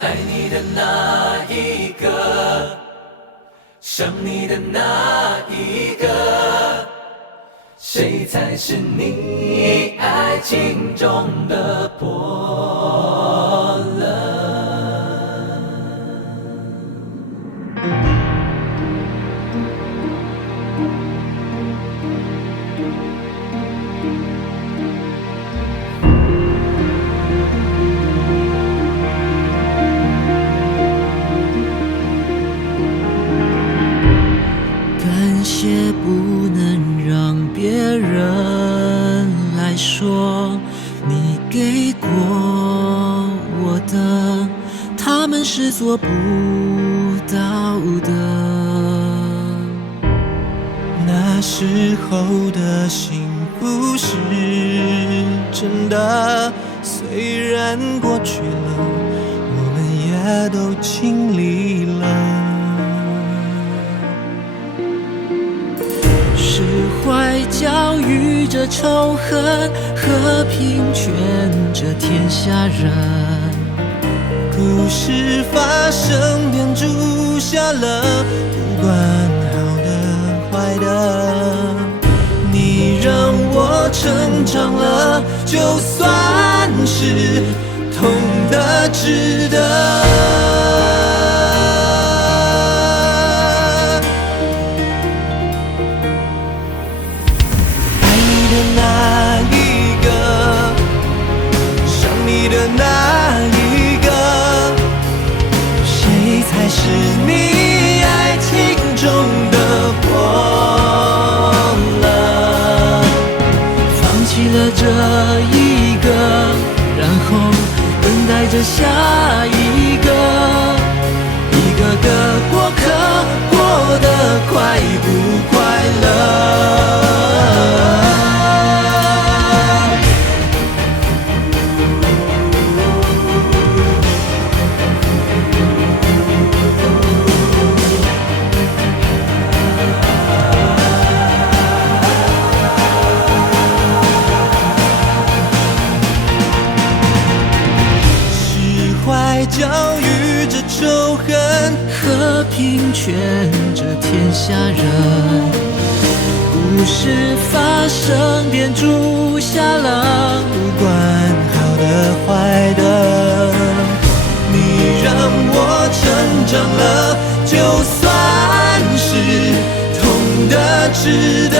爱你的那一个，想你的那一个，谁才是你爱情中的波澜？感谢不能让别人来说你给过我的，他们是做不到的。那时候的幸福是真的，虽然过去了，我们也都经历了。释怀教育着仇恨，和平劝着天下人。故事发生便注下了，不管好的坏的，你让我成长了，就算是痛的值得。那一个，谁才是你爱情中的波澜？放弃了这一个，然后等待着下一个，一个个过客，过得快不快乐？教育着仇恨，和平劝着天下人。故事发生便注下了，不管好的坏的，你让我成长了，就算是痛的值得。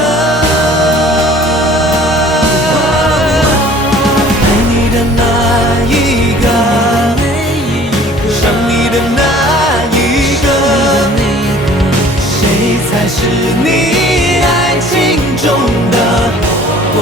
是你爱情中的我。